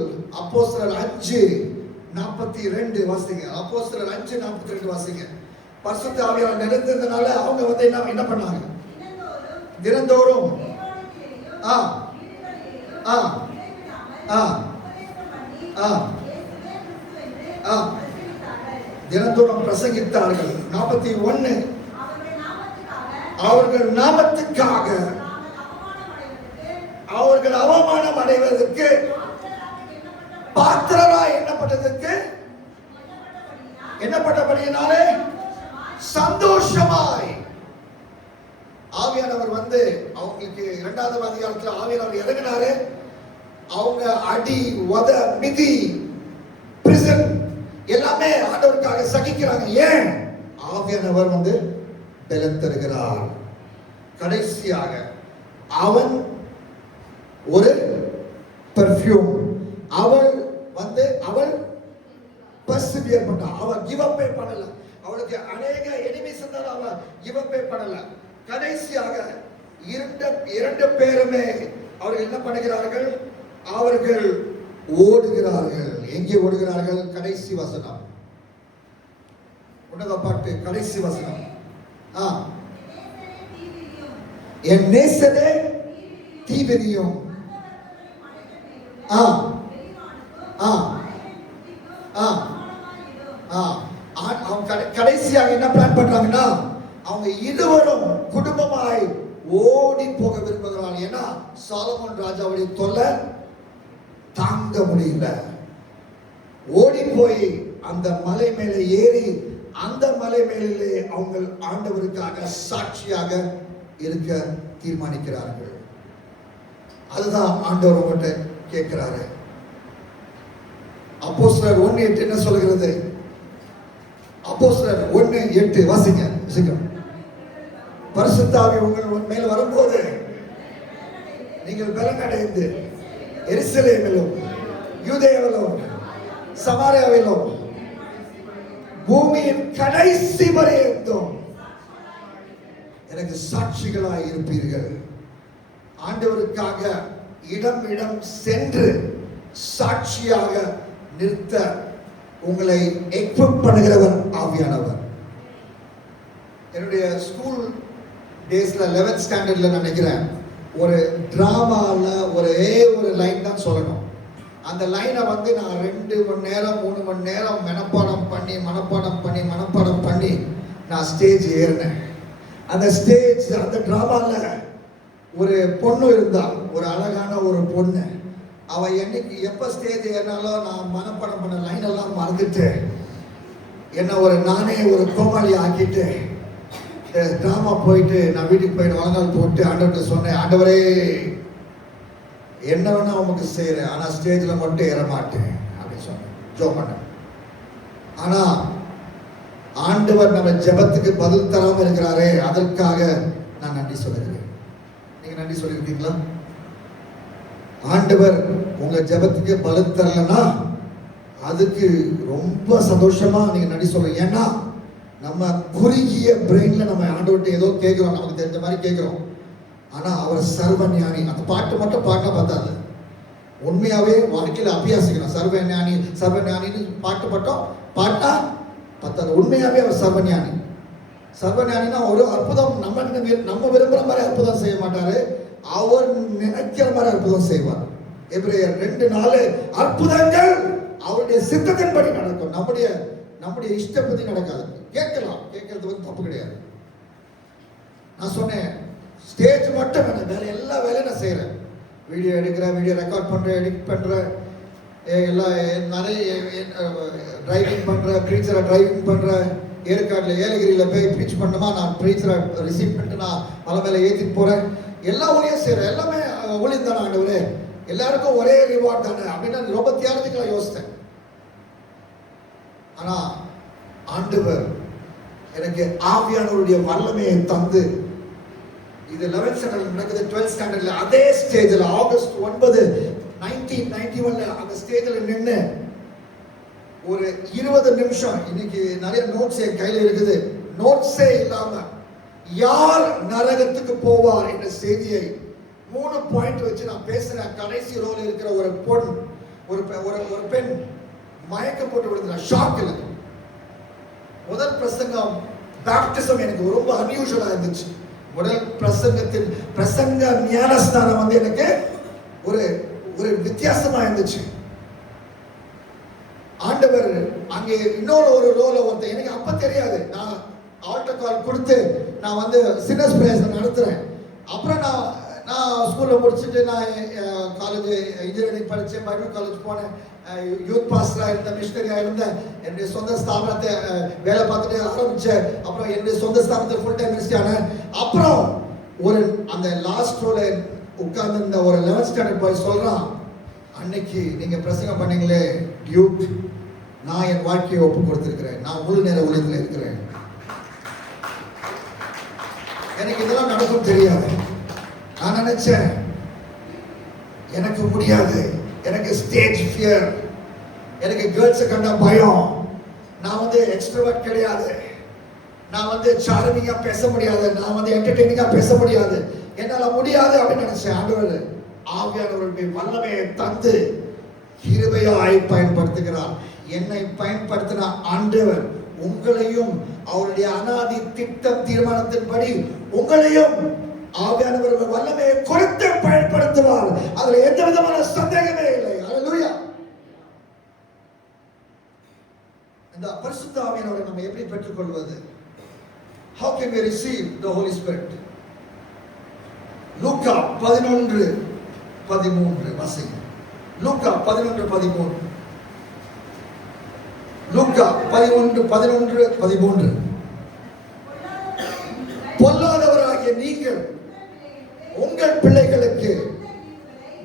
அப்போஸ்தலர் 5:42 வாசிங்க. அப்போஸ்தலர் 5:42 வாசிங்க. பரிசுத்த ஆவியானவர் நிறைந்ததுனால அவங்க என்ன பண்ணாங்க? தினந்தோறும் தினந்தோறும் பிரசங்கித்தார்கள். 41 அவர்கள் நாமத்துக்காக அவர்கள் அவமானம் அடைவதற்கு பாத்திரராய் எண்ணப்பட்டபடியினாலே சந்தோஷமாய் ஆவியானவர் அவங்களுக்கு 2வது அதிகாரத்துல ஆவியானவர் இறங்கினாரு. அவங்க அடி, உத, மிதி, பிரிசன் எல்லாமே ஆண்டவருக்காக சகிக்கிறாங்க. ஏன்? ஆவியானவர் பலன் தருகிறார். கடைசியாக அவன் ஒரு பெர்ஃப்யூம். அவள் பர்சிவியர் பண்ணா. அவள் கிவ் அப் பண்ணல. அவளுக்கு அநேக எனிமீஸ் இருந்தாலும் அவள் கிவ் அப் பண்ணல. கடைசியாக இரண்டு பேருமே அவர்கள் என்ன பண்ணுகிறார்கள்? அவர்கள் ஓடுகிறார்கள். எங்கே ஓடுகிறார்கள்? கடைசி வசனம், உன்னத பாட்டு கடைசி வசனம். என் நேசரே தீவிரியும். கடைசியாக என்ன பிளான் பண்றாங்கன்னா, அவங்க இருவரும் குடும்பமாய் ஓடி போக விரும்புகிறார்கள். ஏன்னா சாலமோன் ராஜாவுடைய தொல்லை தாங்க முடியல. ஓடி போய் அந்த மலை மேலே ஏறி அந்த மலை மேலே அவங்க ஆண்டவருக்காக சாட்சியாக இருக்க தீர்மானிக்கிறார்கள். அதுதான் ஆண்டவர் உங்கள்கிட்ட கேட்கிறாரு. அப்போஸ்தலர் 1:8 என்ன சொல்கிறது? அப்போஸ்தலர் 1:8 வாசிங்க. சீக்கிரம். பரிசுத்த ஆவி உங்கள் மேல் வரும்போது நீங்கள் பலன் அடைந்து எருசலேமிலும் யூதேயாவிலும் சமாரியாவிலும் பூமியின் கடைசி வரையும் எனக்கு சாட்சிகளாய் இருப்பீர்கள். ஆண்டவருக்காக இடம் இடம் சென்று சாட்சியாக நிறுத்த உங்களை எக்விப் பண்ணுகிறவர் ஆவியானவர். என்னுடைய ஸ்கூல் டேஸ்ல 11th ஸ்டாண்டர்ட்ல நினைக்கிறேன், ஒரு டிராமால ஒரே ஒரு லைன் தான் சொல்லணும். அந்த லைனை வந்து நான் 2 மணி நேரம் 3 மணி நேரம் மனப்பாடம் பண்ணி நான் ஸ்டேஜ் ஏறினேன். அந்த ஸ்டேஜ், அந்த டிராமால ஒரு பொண்ணு இருந்தா, ஒரு அழகான ஒரு பொண்ணு. அவ என்னைக்கு எப்ப ஸ்டேஜ் ஏறினாலும் நான் மனப்பாடம் பண்ண லைன் எல்லாம் மறந்துட்டு என்ன நானே ஒரு கோமாளி ஆக்கிட்டு டிராமா போயிட்டு நான் வீட்டுக்கு போயிட்டு வளர்நாள் போட்டு ஆண்டவர்கிட்ட சொன்னேன், ஆண்டவரே என்ன வேணா உமக்கு செய்யறேன், ஆனா ஸ்டேஜ்ல மட்டும் ஏற மாட்டேன் அப்படின்னு சொன்னேன், ஜோ பண்ணேன். ஆனா ஆண்டவர் நம்ம ஜெபத்துக்கு பதில் தராம இருக்கிறாரே, அதற்காக நான் நன்றி சொல்லுகிறேன். நீங்க நன்றி சொல்லியிருக்கீங்களா? ஆண்டவர் உங்க ஜெபத்துக்கு பதில் தரலன்னா அதுக்கு ரொம்ப சந்தோஷமா நீங்க நன்றி சொல்றீங்க. ஏன்னா நம்ம குறுகிய பிரெயின்ல நம்ம ஆண்டவர்கிட்ட ஏதோ கேட்கிறோம், நமக்கு தெரிஞ்ச மாதிரி கேட்கிறோம். ஆனா அவர் சர்வ ஞானி. அந்த பாட்டு மட்டும் பாட்டா பார்த்தாது, உண்மையாவே வாழ்க்கையில அபியாசிக்கணும். சர்வ ஞானின்னு பாட்டு மட்டும் பாட்டா பத்தாது, உண்மையாவே அவர் சர்வஞானி. சர்வஞானினா ஒரு அற்புதம் நம்ம விரும்புற மாதிரி அற்புதம் செய்ய மாட்டாரு, அவர் நினைக்கிற மாதிரி அற்புதம் செய்வார். எபிரேயர் 2:4 அற்புதங்கள் அவருடைய சித்தத்தின்படி நடக்கும், நம்முடைய இஷ்டப்படி நடக்காது. கேட்கறது வந்து தப்பு கிடையாது. நான் சொன்னேன், ஸ்டேஜ் மட்டும் வேணும், வேற எல்லா வேலையும் நான் செய்யறேன். வீடியோ எடுக்கிறேன், வீடியோ ரெக்கார்ட் பண்றேன், எடிட் பண்றேன், எல்லாம் நிறைய டிரைவிங் பண்றேன், ப்ரீச்சரை டிரைவிங் பண்றேன். ஏற்காடுல ஏலகிரியில போய் ப்ரீச் பண்ணணுமா, நான் ப்ரீச்சரை ரிசீவ் பண்ணிட்டு நான் மலை மேல ஏற்றிட்டு போறேன். எல்லா ஊழியம் செய்யறேன், எல்லாமே ஊழியம் தானே ஆண்டவரே, எல்லாருக்கும் ஒரே ரிவார்ட் தானே அப்படின்னு ரொம்ப தியாலஜிக்கலா யோசித்தேன். ஆனா ஆண்டவர் எனக்கு ஆவியானவருடைய வல்லமையை தந்து, இது 11th ஸ்டாண்டர்ட்ல நடக்குது, 12th ஸ்டாண்டர்ட்ல அதே ஸ்டேஜ்ல ஆகஸ்ட் 9 1991 அந்த ஸ்டேஜ்ல நின்று ஒரு 20 நிமிஷம், இன்னைக்கு நிறைய நோட்ஸ் என் கையில இருக்குது, நோட்ஸே இல்லாம யார் நரகத்துக்கு போவார் என்ற செய்தியை 3 பாயிண்ட் வச்சு நான் பேசுறேன். கடைசி ரோல இருக்கிற ஒரு பொண், ஒரு பெண் மயக்கம் போட்டு விடுது. ஷாக் இல்லை. முதல் பிரசங்கம் பேப்டிசம் எனக்கு ரொம்ப அன்யூஷுவலா இருந்துச்சு. முதல் பிரசங்க ஞானஸ்தானம் வந்து எனக்கு ஒரு வித்தியாசமா இருந்துச்சு. ஆண்டவர் அங்கே இன்னொரு ஒரு ரோல ஒருத்தர், எனக்கு அப்ப தெரியாது, நான் ஆல்டர் கால் கொடுத்து நான் வந்து சின்னஸ் பிரேயர்ஸ் நடத்துறேன். அப்புறம் நான் ஸ்கூல்ல முடிச்சுட்டு நான் காலேஜ் இன்ஜினியரிங் படிச்சேன், பைபிள் காலேஜ் போனேன், யூத் பாஸ்டரா இருந்த, மிஷனரியா இருந்தேன், என்னுடைய சொந்த ஸ்தாபனத்தை வேலை பார்த்துட்டு ஆரம்பிச்சேன். அப்புறம் என்னுடைய சொந்த ஸ்தாபனத்தை ஃபுல் டைம் மினிஸ்ட்ரி ஆனேன். அப்புறம் அந்த லாஸ்ட் ரோல உட்கார்ந்து இருந்த ஒரு 11th ஸ்டாண்டர்ட் பாய் சொல்றான், அன்னைக்கு நீங்க பிரசங்கம் பண்ணீங்களே டியூக், நான் என் வாழ்க்கையை ஒப்பு கொடுத்திருக்கிறேன், நான் முழு நேர ஊழியத்தில் இருக்கிறேன். எனக்கு இதெல்லாம் நடக்கும் தெரியாது. நான் நினைச்சேன் எனக்கு முடியாது, எனக்கு ஸ்டேஜ் ஃபியர், எனக்கு கேர்ள்ஸை கண்ட பயம், நான் வந்து எக்ஸ்ட்ரோவர்ட் கிடையாது, நான் வந்து சார்மிங்கா பேச முடியாது, நான் வந்து என்டர்டெய்னிங்கா பேச முடியாது, என்னால முடியாது அப்படின்னு நினைச்சேன். ஆண்டவர் ஆவியானவருடைய வல்லமையை தந்து கிருபையாய் பயன்படுத்துகிறார். என்னை பயன்படுத்தின ஆண்டவர் உங்களையும் அவருடைய அனாதி திட்டம் தீர்மானத்தின்படி உங்களையும் ஆவியானவர் வல்லமையை கொடுத்து பயன்படுத்துவார். அதுல எந்த விதமான சந்தேகமே இல்லை. ஹல்லேலூயா. இந்த பரிசுத்த ஆவியானவரை நம்ம எப்படி பெற்றுக்கொள்வது? How can we receive the Holy Spirit? லூக்கா 11:13 வாசிங்க. லூக்கா 11:13. லூக்கா 11:13. பொல்லாதவராகிய நீங்கள் உங்கள் பிள்ளைகளுக்கு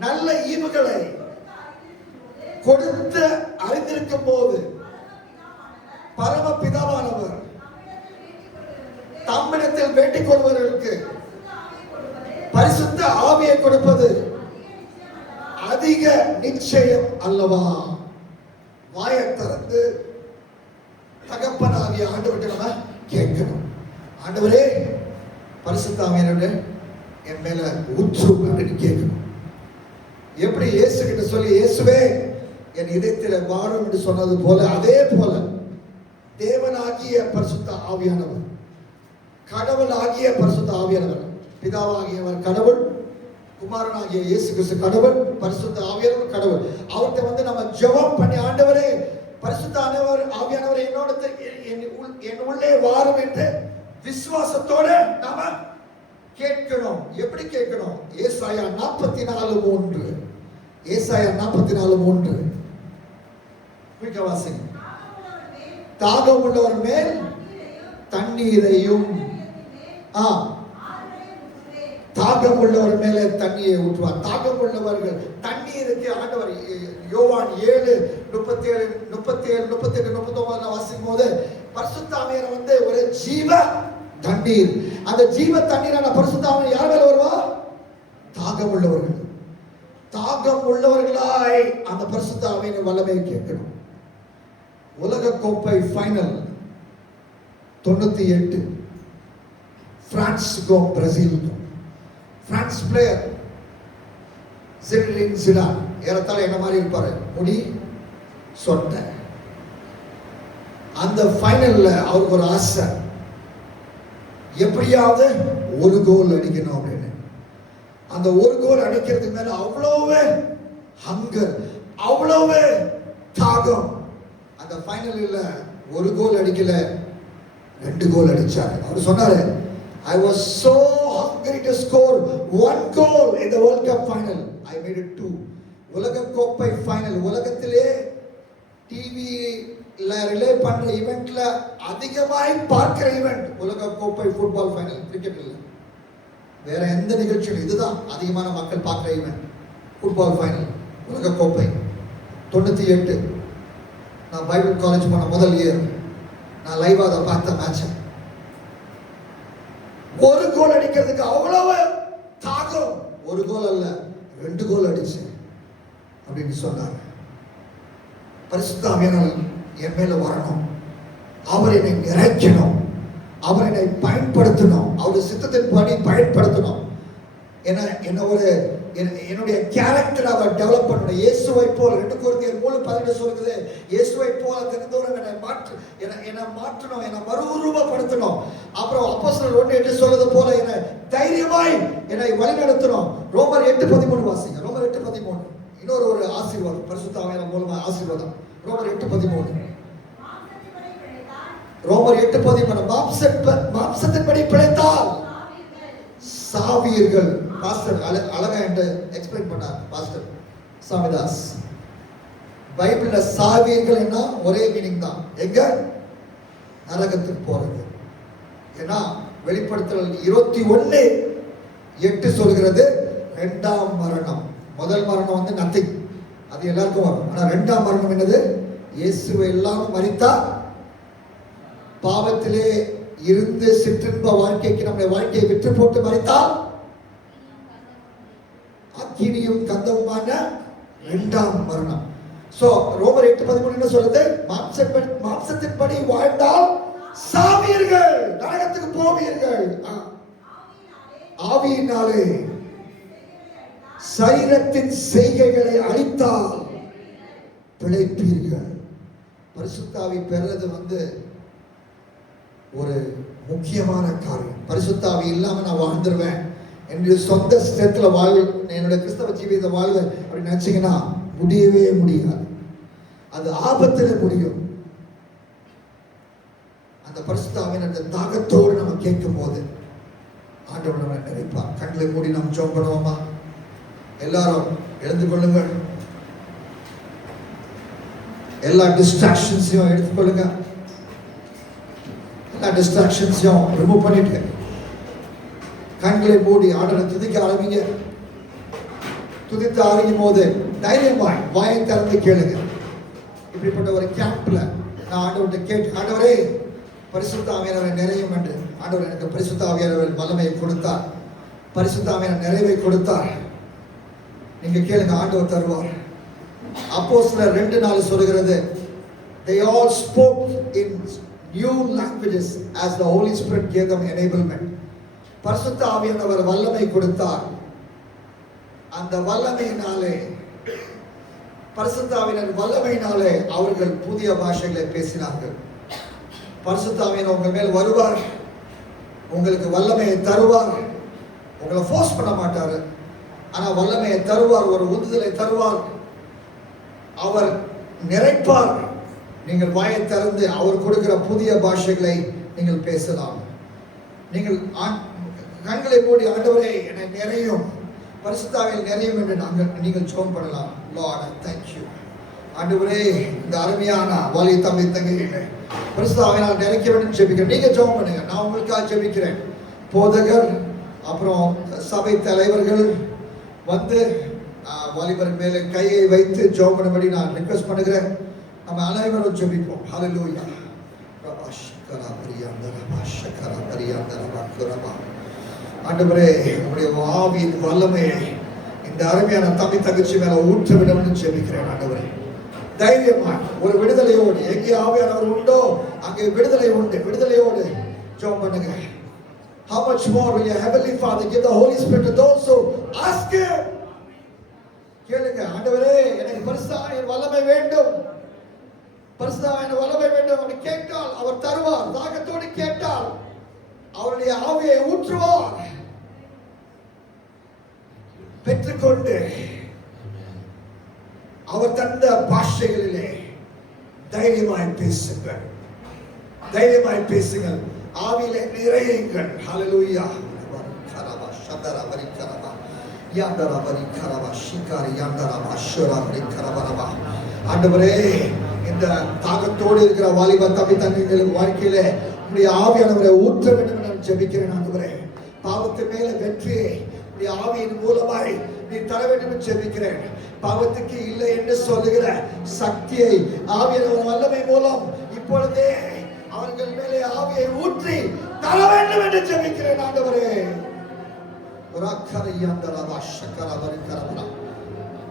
நல்ல ஈவுகளை கொடுத்து அறிந்திருக்க கேட்கும் போது பரமபிதாவானவர் தம்மிடத்தில் வேண்டிக் கொள்வர்களுக்கு பரிசுத்த ஆவியை கொடுப்பது அதிக நிச்சயம் அல்லவா? வாயை திறந்து தகப்பனாகிய ஆண்டவர்கிட்ட நம்ம கேட்கணும். ஆண்டவரே, பரிசுத்த ஆவியானவரே என் மேல ஊற்றும் அப்படின்னு கேட்கணும். எப்படி இயேசு கிட்ட சொல்லி, இயேசுவே என் இதயத்தில் வாழும் என்று சொன்னது போல, அதே போல தேவனாகிய பரிசுத்த ஆவியானவர், கடவுள் ஆகிய பரிசுத்த ஆவியானவர், பிதாவாகியவர் கடவுள், குமாரனாகிய இயேசு கிறிஸ்து கடவுள், பரிசுத்த ஆவியானவர் கடவுள். அவர்கிட்ட நம்ம ஜெபம் பண்ணி, ஆண்டவரே பரிசுத்த ஆவியானவர் என்னோட என் உள்ளே வாரும் என்று விசுவாசத்தோட நாம கேட்கணும். எப்படி கேட்கணும்? ஏசாயா 44:3. ஏசாயா 44:3 வாசிங்க. தாகம் உள்ளவர் மேல் தண்ணீரையும், தாகம் உள்ளவர் மேல தண்ணியை ஊற்றுவார். தாகம் உள்ளவர்கள் தண்ணீருக்கு ஆண்டவர் யோவான் 7:37, 37, 38, 39 வாசிக்கும் போது பரிசுத்த ஆவியானவர் ஒரு ஜீவ தண்ணீர். அந்த ஜீவ தண்ணீரான பரிசுத்த ஆவியானவர் யார் மேல வருவா? தாகம் உள்ளவர்கள். தாகம் உள்ளவர்களாய் அந்த பரிசுத்த ஆவியானவர் வல்லமை கேட்கணும். உலக கோப்பை ஃபைனல் 98 பிரான்ஸுக்கும் பிரேசிலுக்கும். பிரான்ஸ் பிளேயர் ஜினேடின் ஜிடான் ஏறத்தாழ என்ன மாதிரி இருப்பாரு, முடி சொட்டை. அந்த ஃபைனல்ல அவருக்கு ஒரு ஆசை, எப்படியாவது ஒரு கோல் அடிக்கணும் அப்படின்னு. அந்த ஒரு கோல் அடிக்கிறதுக்கு மேல அவ்வளவு ஹங்கர், அவ்வளவு தாகம். அந்த ஃபைனல்ல ஒரு கோல் அடிக்கல, 2 கோல் அடிச்சாரு. அவர் சொன்னாரு, I was so hungry to score 1 goal in the World Cup final. I made it 2. உலக கோப்பை ஃபைனல், உலகத்திலே டிவில ரிலே பண்ற ஈவென்ட்ல அதிகமாய் பார்க்கிற ஈவென்ட் உலக கோப்பை ஃபுட்பால் ஃபைனல். கிரிக்கெட் இல்ல, வேற எந்த நிகழ்ச்சியும் இதுதான் அதிகமான மக்கள் பார்க்கிற ஈவென்ட். ஃபுட்பால் ஃபைனல், உலக கோப்பை 98. நான் பைபிள் காலேஜ் போன முதல் இயர் நான் லைவா அதை பார்த்த மேட்ச். ஒரு கோல் அடிக்கிறதுக்கு அவ்வளவு தாகம். ஒரு கோல் அல்ல, 2 கோல் அடிச்சு அப்படின்னு சொன்னாங்க. பரிசுத்த ஆவியானவர் என் மேல வரணும், அவர் என்னை நிறைக்கணும், அவர் என்னை பயன்படுத்தணும், அவருடைய சித்தத்தின் படி பயன்படுத்தணும். என்னுடைய கேரக்டர் அவர் டெவலப் பண்ணணும். இயேசுவை போல 2 கொரிந்தியர் 3:18 சொல்லுது, இயேசுவை போல தினந்தோறும் என்னை மாற்றணும், என்னை மறுரூபப்படுத்தணும். அப்புறம் அப்போஸ்தலர் 1:8 சொல்றது போல என்னை தைரியமாய் என்னை வழிநடத்தணும். ரோமர் 8:13 வாசிங்க. ரோமர் 8:13 இன்னொரு ஒரு ஆசீர்வாதம், பரிசுத்த ஆவியானவர் மூலமா ஆசீர்வாதம். ரோமர் 8:13 ரோமர் 8:13 மாம்சத்தின்படி பிழைத்தால் சாவீர்கள். பாஸ்டர் அழகா என்று எக்ஸ்பிளைன் பண்ணார் பாஸ்டர் சாமிதாஸ். பைபிள்ல சாவீர்கள் என்ன ஒரே மீனிங் தான். எங்க? நரகத்துக்கு போறது. ஏன்னா வெளிப்படுத்தல் 21:8 சொல்கிறது 2ஆம் மரணம். முதல் மரணம் நத்திங், அது எல்லாருக்கும் வரும். ஆனா 2ஆம் மரணம் என்னது? இயேசுவை எல்லாம் மரித்தா பாவத்திலே இருந்து சிற்றின்ப வாழ்க்கைக்கு நம்முடைய வாழ்க்கையை விற்று போட்டு மரித்தால் அக்கினியும் கந்தவுமான 2ஆம் மரணம். சோ ரோமர் 8:13 என்ன சொல்லுது? மாம்சத்தின்படி வாழ்ந்தால் சாவீர்கள், நரகத்துக்கு போவீர்கள். ஆவியினாலே சரீரத்தின் செய்கைகளை அழித்தால் பிழைப்பீர்கள். பரிசுத்த ஆவி பெறுறது ஒரு முக்கியமான காரியம். பரிசுத்த ஆவி இல்லாம நான் வாழ்ந்துருவேன், என்னுடைய சொந்த ஸ்டெத்துல வாழ்வு, என்னுடைய கிறிஸ்தவ ஜீவித வாழ்வு அப்படின்னு நினைச்சீங்கன்னா முடியவே முடியாது. அது ஆபத்துல முடியும். அந்த பரிசுத்த ஆவியின் அந்த தாகத்தோடு நம்ம கேட்கும் போது ஆண்டவர் நம்ம நினைப்பார். கண்களை மூடி நாம் ஜெபம் பண்ணுவோமா? எல்லாரும் எழுந்து கொள்ளுங்கள். எல்லா டிஸ்ட்ராக்ஷன்ஸையும் எடுத்துக்கொள்ளுங்க. எல்லா டிஸ்ட்ராக்ஷன்ஸையும் ரிமூவ் பண்ணிட்டு கண்களை மூடி ஆண்டவரை துதிக்க ஆரம்பிங்க. துதித்து ஆரம்பிக்கும் போது தைரியமாய் வாயை திறந்து கேளுங்க. இப்படிப்பட்ட ஒரு கேம்ப்ல நான் ஆண்டவர்கிட்ட கேட்டு, ஆண்டவரே பரிசுத்த ஆவியானவரை நிறையும் என்று. ஆண்டவர் எனக்கு பரிசுத்த ஆவியானவர் வல்லமையை கொடுத்தார், பரிசுத்த ஆவியானவர் நிறைவை கொடுத்தார். நீங்க கேளுங்க, ஆண்டவர் தருவார். அப்போஸ்தலர் 2:4 சொல்கிறது, they all spoke in new languages as the Holy Spirit gave them enablement. பரிசுத்த ஆவியானவர் வல்லமை கொடுத்தார். அந்த வல்லமையினாலே, பரிசுத்த ஆவியானவர் வல்லமையினாலே அவர்கள் புதிய பாஷைகளை பேசினார்கள். பரிசுத்த ஆவியானவர் உங்கள் மேல் வருவார், உங்களுக்கு வல்லமையை தருவார். உங்களை ஃபோர்ஸ் பண்ண மாட்டாரு, ஆனா வல்லமையை தருவார், ஒரு உந்துதலை தருவார், அவர் நிறைப்பார். நீங்கள் வாயை திறந்து அவர் கொடுக்கிற புதிய பாஷைகளை நீங்கள் பேசலாம். நீங்கள் கண்களை மூடி, ஆண்டவரே என்னை நிறையும், பரிசுத்த ஆவியில் நிறையும் என்று நீங்கள் ஜெபம் பண்ணலாம். Lord, I thank you. ஆண்டவரே, இந்த அருமையான வாலிய தம்பி தங்கைகளை பரிசுத்த ஆவியால் நிறைக்க வேண்டும் ஜெபிக்கிறேன். நீங்க ஜெபம் பண்ணுங்க, நான் உங்களுக்காக ஜெபிக்கிறேன். போதகர் அப்புறம் சபை தலைவர்கள் வந்து வாலிபர் மேலே கையை வைத்து ஜெபம் பண்ணும்படி நான் ரிக்வெஸ்ட் பண்ணுகிறேன். நம்ம அனைவரும் ஜெபிப்போம். ஹல்லேலூயா. ஆண்டவரே, உம்முடைய ஆவியின் வல்லமையை இந்த அருமையான தம்பி தங்கச்சி மேல ஊற்ற வேண்டும் ஜெபிக்கிறேன். ஆண்டவரே, தைரியமா ஒரு விடுதலையோடு, எங்கே ஆவியானவர் உண்டோ அங்கே விடுதலை உண்டு. விடுதலையோடு ஜெபம் பண்ணுங்க. How much more will your heavenly Father give the Holy Spirit to those who ask Him? கேளுங்க, ஆண்டவரே எனக்கு பரிசுத்த ஆவியின் வல்லமை வேண்டும், பரிசுத்த ஆவியின் வல்லமை வேண்டும் அப்படி கேட்டால் அவர் தருவார். தாகத்தோடு கேட்டால் அவருடைய ஆவியை ஊற்றுவார். பெற்றுக்கொண்டு அவர் தந்த பாஷைகளிலே தைரியமாய் பேசுங்கள், தைரியமாய் பேசுங்கள், ஆவியிலே நிறையுங்கள். ஹல்லேலூயா. கரபா ஷதரா வரி கரபா யாந்தரா வரி கரபா ஷிகாரி யாந்தரா அஷ்ரா வரி கரபரபா. ஆண்டவரே, இந்த தாகத்தோடு இருக்கிற வாலிப தம்பி தங்கைகளின் வாழ்க்கையிலே உம்முடைய ஆவியானவரை ஊற்ற வேண்டும் என்று நான் ஜெபிக்கிறேன். ஆண்டவரே, பாவத்து மேல வெற்றியை உம்முடைய ஆவியின் மூலமாய் நீ தர வேண்டும் என்று ஜெபிக்கிறேன். பாவத்துக்கு இல்லை என்று சொல்லுகிற சக்தியை ஆவியானவர் வல்லமை மூலம் இப்பொழுதே அவர்கள் மேலே ஆவியை ஊற்றி தர வேண்டும் என்று ஜெபிக்கிறேன். ஆண்டவரே,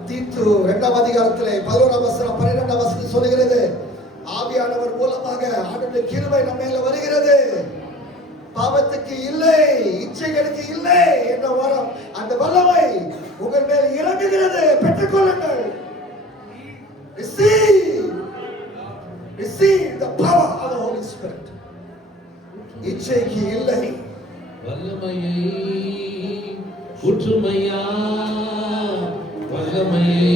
தீத்து 2ஆம் அதிகாரத்திலே 11ஆம் வசனம் 12ஆம் வசனம் சொல்லுகிறது, ஆவியானவர் மூலமாக ஆண்டவருடைய கிருபை நம்ம மேல வருகிறது. பாவத்துக்கு இல்லை, இச்சைகளுக்கு இல்லை என்ற வரம், அந்த வல்லமை உங்கள் மேல் இறங்குகிறது. பெற்றுக்கொள்ளுங்கள். Receive the power of the Holy Spirit. இச்சைக்கு இல்லை, வல்லமையை ஊற்றுமையா, வல்லமையை